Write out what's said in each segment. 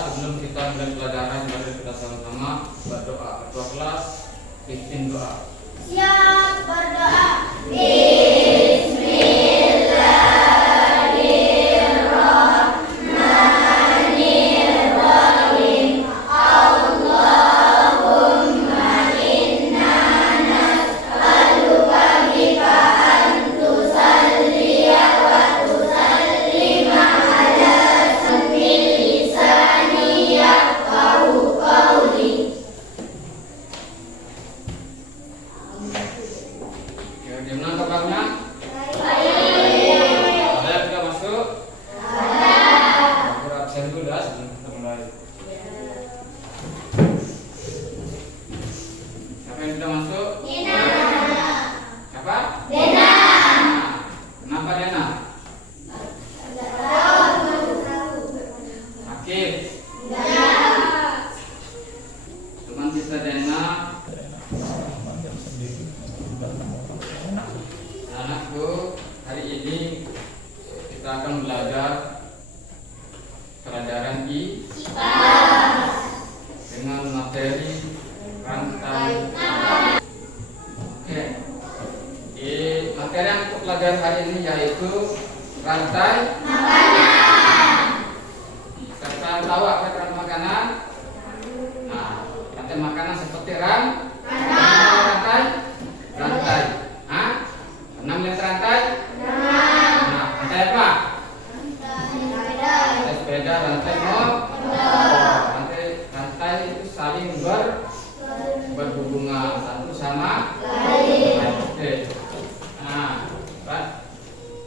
sebelum kita mulai pelajaran, mari kita sama-sama berdoa. Ketua kelas pimpin doa. Siap berdoa. Gimana kabarnya? Ada yang sudah masuk? Aku absen dulu dah sebelum kita mulai. Siapa yang sudah masuk? Dena. Siapa? Dena. Kenapa Dena? Sakit. Teman kita Dena. Anakku, hari ini kita akan belajar pelajaran IPA dengan materi rantai. Oke. Materi yang untuk pelajaran hari ini yaitu rantai makanan. Serta tahu apa itu rantai makanan? Nah, rantai makanan seperti rantai. Enam yang rantai? Nah, rantai apa? Rantai sepeda, rantai motor. Rantai itu saling berhubungan satu sama lain. Oke. Nah,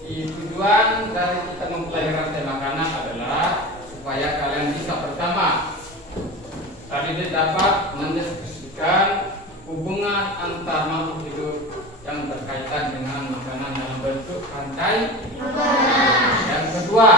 tujuan dari kita mempelajari rantai makanan adalah supaya kalian bisa pertama tadi dapat mendeskripsikan hubungan antar makhluk hidup yang berkaitan dengan makanan dalam bentuk rantai makanan. Yang kedua,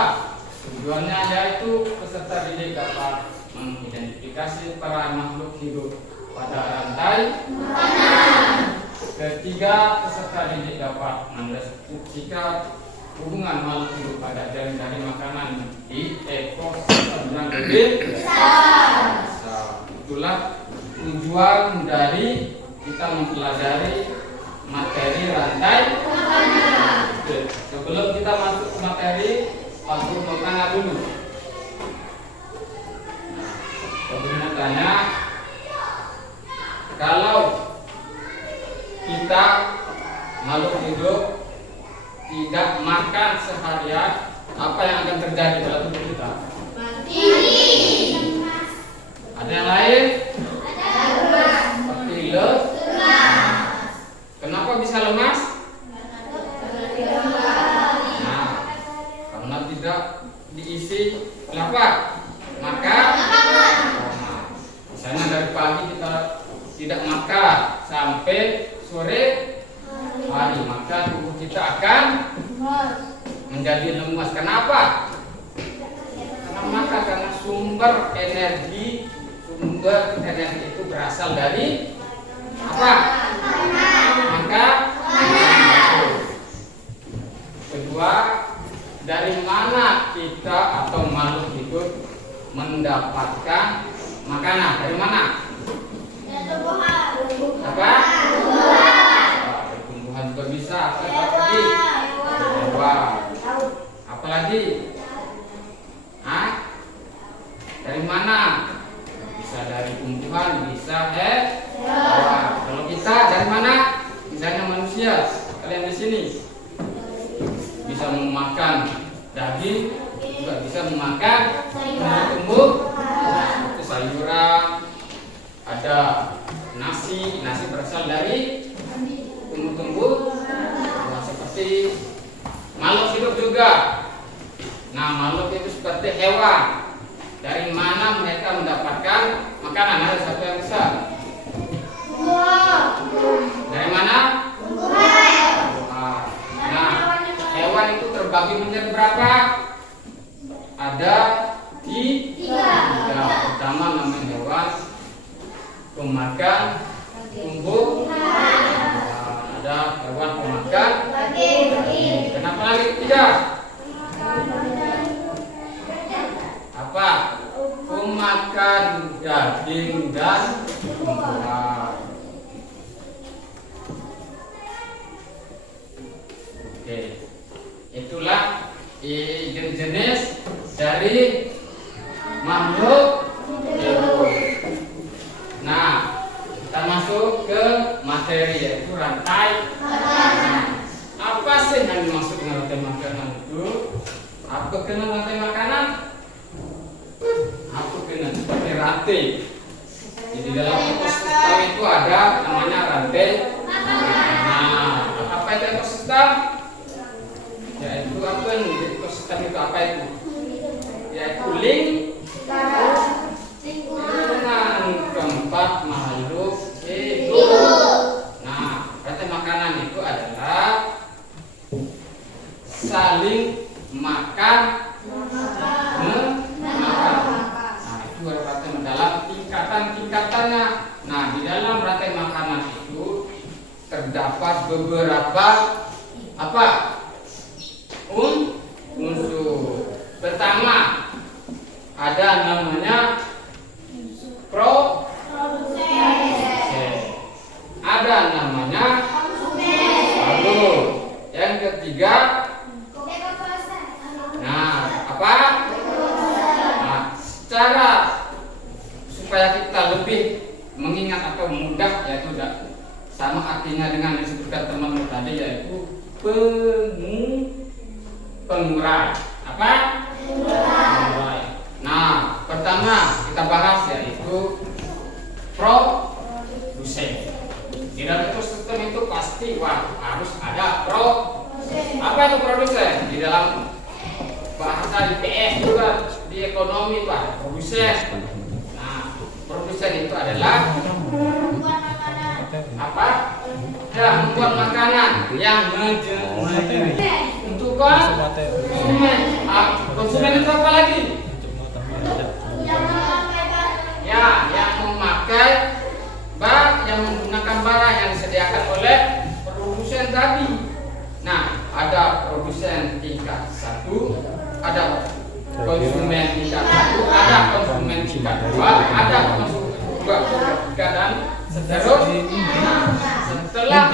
tujuannya yaitu peserta didik dapat mengidentifikasi peran makhluk hidup pada rantai makanan. Ketiga, peserta didik dapat mendeskripsikan hubungan makhluk hidup pada jaring-jaring makanan di ekosistem yang lebih besar. Itulah tujuan dari kita mempelajari materi rantai makanan. Sebelum kita masuk ke materi, aku mau tanya dulu. Sebelum tanya, kalau kita makhluk hidup tidak makan seharian, apa yang akan terjadi dalam tubuh kita? Mati. Ada yang lain? Seperti lemas. Kenapa bisa lemas? Nah, karena tidak diisi apa? Makan. Misalnya dari pagi kita tidak makan sampai sore hari, maka tubuh kita akan menjadi lemas. Kenapa? Karena sumber energi itu berasal dari apa? Maka kedua, dari mana kita atau makhluk hidup mendapatkan makanan? Dari mana? Apa? Dari tumbuhan juga bisa. Apalagi? Apalagi? Dari mana? Bisa dari tumbuhan, bisa hewan. Kalau kita dari mana? Misalnya manusia, kalian di sini bisa memakan daging, juga bisa memakan tumbuh, itu sayuran, ada nasi berasal dari tumbuh-tumbuh, seperti makhluk hidup juga. Nah, makhluk itu seperti hewan. Dari mana mereka mendapatkan makanan? Ada satu yang bisa. Dari mana? Nah, hewan itu terbagi menjadi berapa? Ada tiga. Pertama namanya hewan pemakan tumbuh. Ada hewan pemakan daging. Kenapa lagi tiga? Apa? makan daging dan tumbuhan. Oke, itulah jenis dari makhluk hidup. Nah, kita masuk ke materi yaitu rantai makanan. Apa sih yang dimaksud dengan rantai makanan itu? Apa kena rantai makanan? Apa kena seperti rantai? Jadi dalam ekosistem itu ada namanya rantai makanan. Nah, apa itu ekosistem? Yaitu apa yang ekosistem itu apa itu? Yaitu lingkungan tempat makhluk hidup. Nah, rantai makanan itu adalah saling makan, memakan. Nah, itu rantai dalam tingkatan-tingkatannya. Nah, di dalam rantai makanan itu terdapat beberapa apa? Unsur. Pertama ada namanya ada namanya produk. Yang ketiga apa? Nah, secara supaya kita lebih mengingat atau mudah, yaitu sama artinya dengan yang disebutkan teman-teman tadi, yaitu pengurai. Apa? Pengurai. Nah, pertama kita bahas yaitu produsen. Di dalam ekosistem itu pasti harus ada apa itu produsen? Di dalam bahasa di PS juga, di ekonomi Pak, produsen. Nah, produsen itu adalah apa? Ya, membuat makanan yang untuk konsumen. Konsumen itu apa lagi? Ya, yang memakai yang menggunakan barang yang disediakan oleh produsen tadi. Nah, ada produsen tingkat 1, ada konsumen tingkat 1, ada konsumen tingkat 2, ada konsumen juga dan seterusnya. Setelah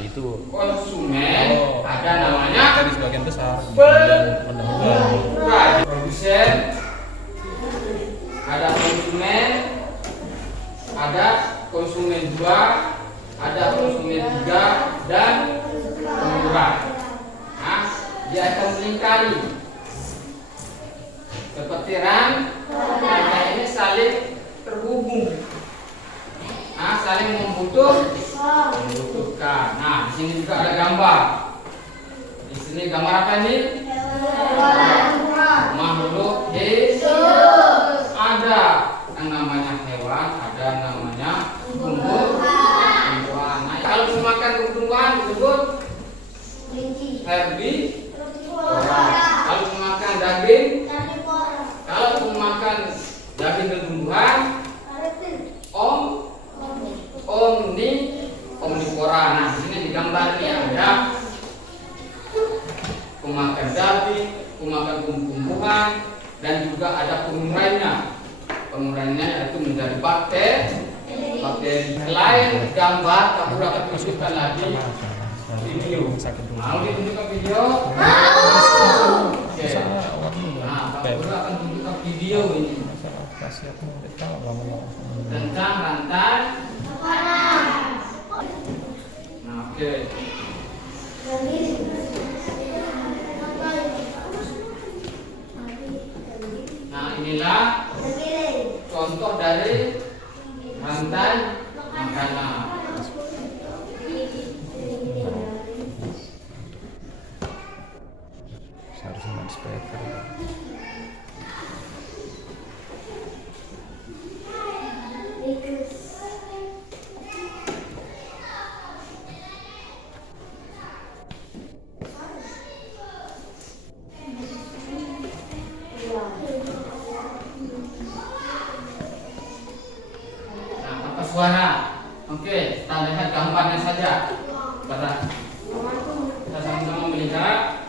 itu konsumen ada namanya dari sebagian besar pengurai. Produsen, ada konsumen, ada konsumen 2, ada konsumen 3, dan pengurai. Nah, dia akan melingkari seperti rantai ini saling terhubung. Nah, saling membutuhkan. Nah, di sini juga ada gambar. Di sini gambar apa ini? Makhluk hidup. Ada yang namanya hewan, ada namanya tumbuhan. Nah, kalau memakan tumbuhan disebut herbivora. Kalau memakan daging, kalau memakan daging dan tumbuhan, omnivora. Nah, di sini di gambar ini ada pemakan daging, pemakan tumbuhan, dan juga ada pengurainya. Pengurainya yaitu menjadi bakteri. Selain gambar, kamu akan tunjukkan lagi video. Mau ditunjukkan video? Oke. Nah, kamu akan tunjukkan video ini tentang rantai. Nah, oke. Nah, inilah contoh dari rantai makanan. seharusnya ada speaker. Suara. Oke, kita lihat gambarnya saja. Kita sama-sama melihat.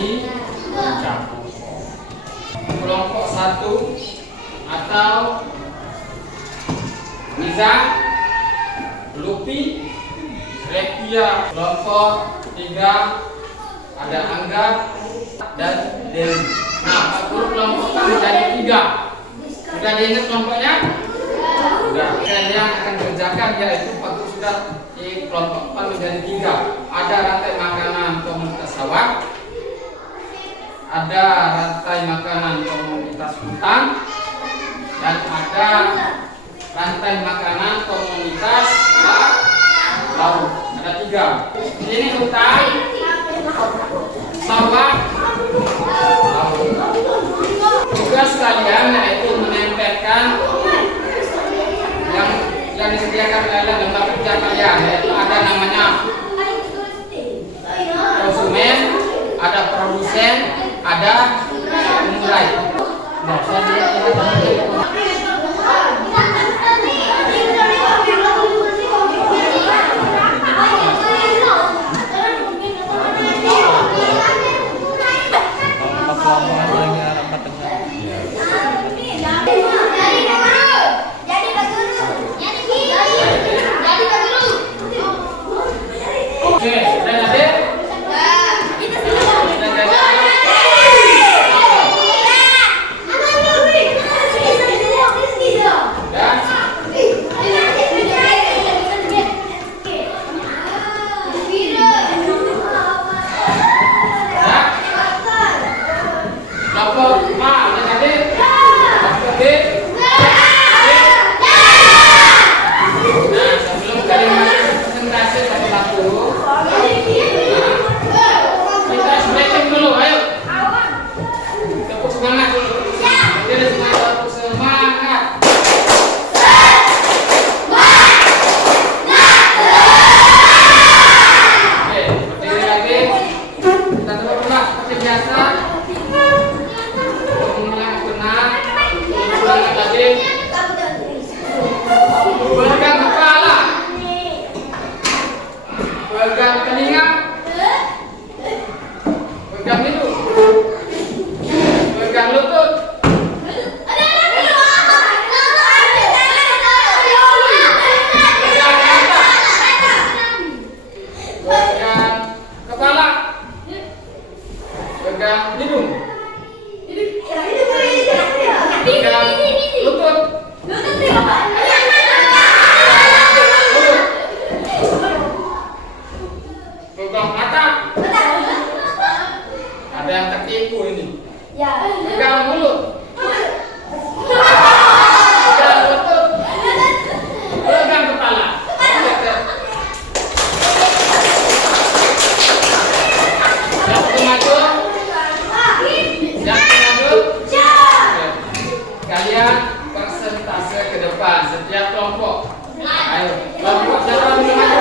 tiga. Kelompok 1 atau Miza, Lupi, Rekia. Kelompok 3 ada Angga dan Dewi. Nah, Pak Guru kelompokkan menjadi 3. Sudah diingat kelompoknya? Sudah. Kalian akan kerjakan, yaitu Pak Guru sudah dikelompokkan menjadi 3. Ada rantai makanan komunitas sawah, ada rantai makanan komunitas hutan, dan ada rantai makanan komunitas laut. Ada 3. Ini hutan, sawah, laut. Tugas kalian yaitu menempelkan yang disediakan oleh lembaga kerja kalian, yaitu ada namanya konsumen, ada produsen, ada pengurai. Nah, saya lihat oke, sudah jadi? Ada yang tertipu ini. Pegang mulut. Pegang lutut. Pegang kepala. Jangan maju. Jangan maju. Kalian persentase ke depan setiap kelompok. Ayo, kelompok siapa yang maju?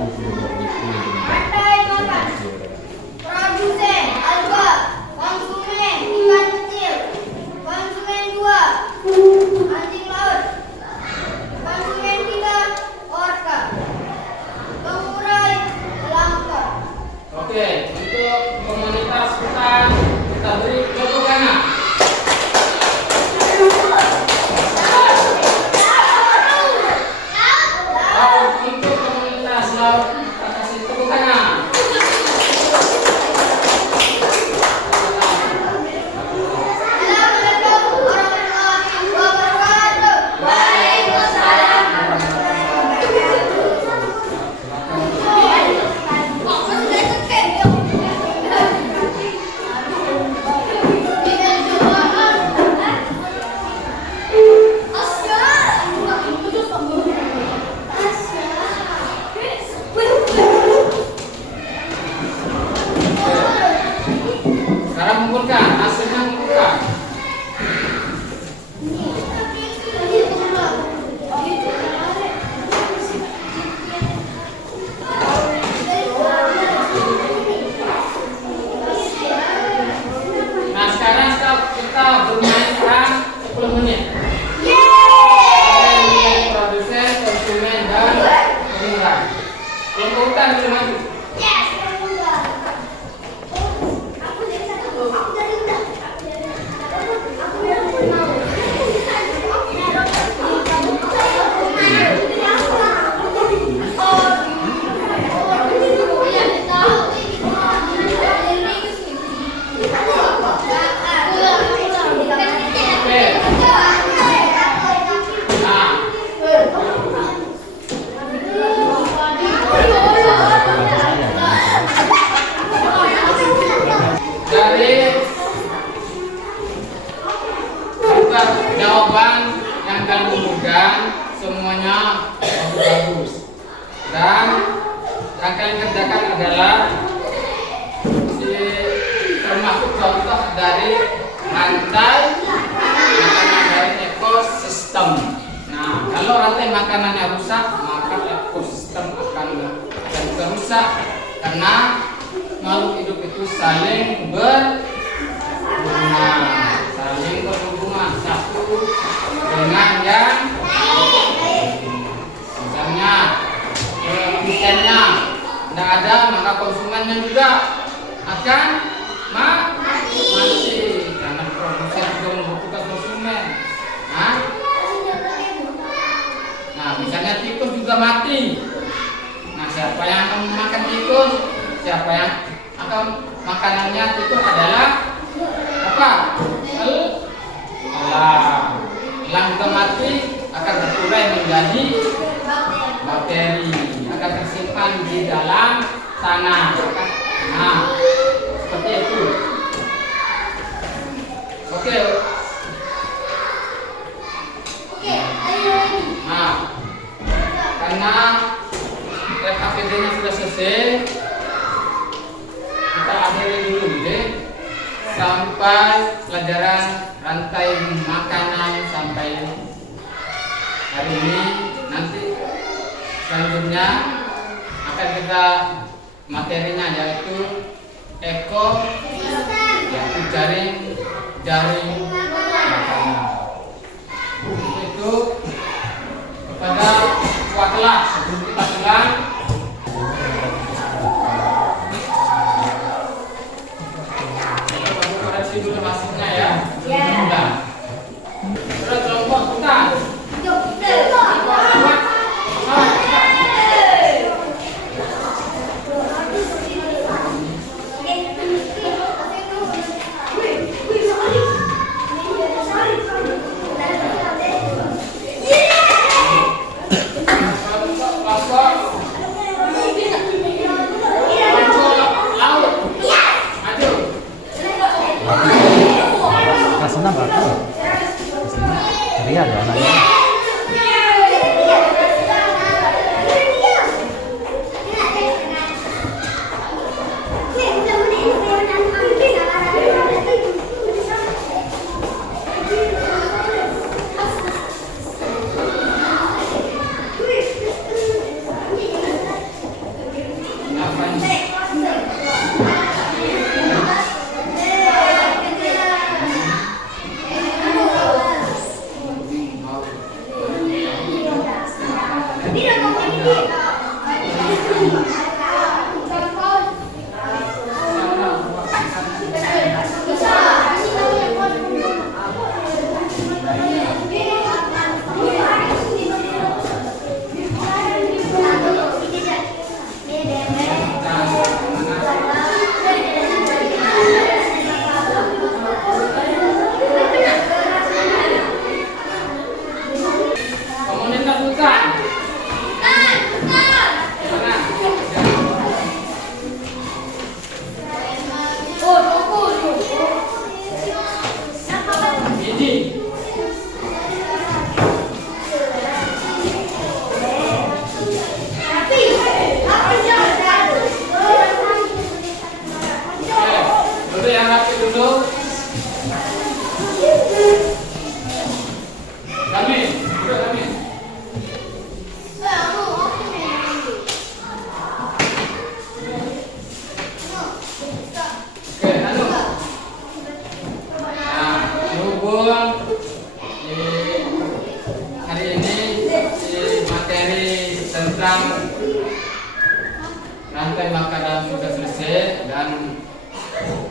Rantai makan. Produsen alga. Konsumen ikan kecil. Konsumen 2 anjing laut. Konsumen 3 orca. Pengurai langka. Oke, untuk komunitas kita beri tepuk tangan. Untuk komunitas laut kita kasih tepuk tangan. Assalamualaikum warahmatullahi wabarakatuh. Waalaikumsalam Sekarang mengumpulkan, hasilnya mengumpulkan. Nah, sekarang kita bermainkan 10 menit. Produsen, konsumen, dan pengurai. Kelompok hutan boleh maju. Dari jawaban yang kalian kumpulkan semuanya bagus, dan yang kalian kerjakan adalah termasuk contoh dari rantai makanan dari ekosistem. Nah, kalau rantai makanannya rusak, maka ekosistem akan rusak, karena makhluk hidup itu saling berhubungan satu dengan yang misalnya produsennya tidak ada, maka konsumennya juga akan mati karena produsen juga membutuhkan konsumen. Nah, misalnya tikus juga mati. Nah, siapa yang akan memakan tikus? Siapa yang akan makanannya itu adalah apa? Elang juga mati, akan berurai menjadi bakteri, akan tersimpan di dalam tanah. Nah, seperti itu. Oke. Nah, karena RKPD-nya sudah selesai, kita akhiri dulu deh sampai pelajaran rantai makanan sampai hari ini. Nanti selanjutnya akan kita materinya yaitu yaitu jaring makanan. Itu pada kelas sebelum kita pulang. Koreksi dulu masuknya ya. Terus kelompok hutan. Kelompok Komunitas hutan. Mana? Ini. Dulu yang rapi dulu. Kami, duduk kami. Oke, anu. Nah, berhubung di hari ini di materi tentang rantai makanan sudah selesai dan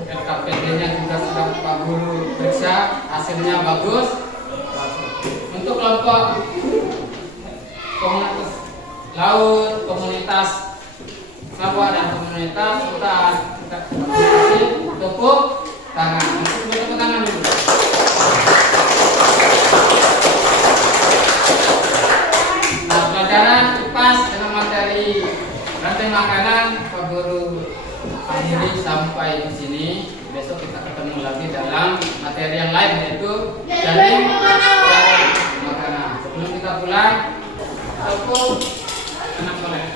LKPD-nya juga sudah Pak Guru periksa, hasilnya bagus. Untuk kelompok komunitas laut, komunitas sawah dan komunitas hutan, kita kasih tepuk tangan. Tepuk tangan dulu. Nah, pelajaran IPAS dengan materi rantai makanan Pak Guru akhiri sampai di sini. Besok kita ketemu lagi dalam materi yang lain, yaitu jaring makanan. Sebelum kita pulang, tepuk anak soleh.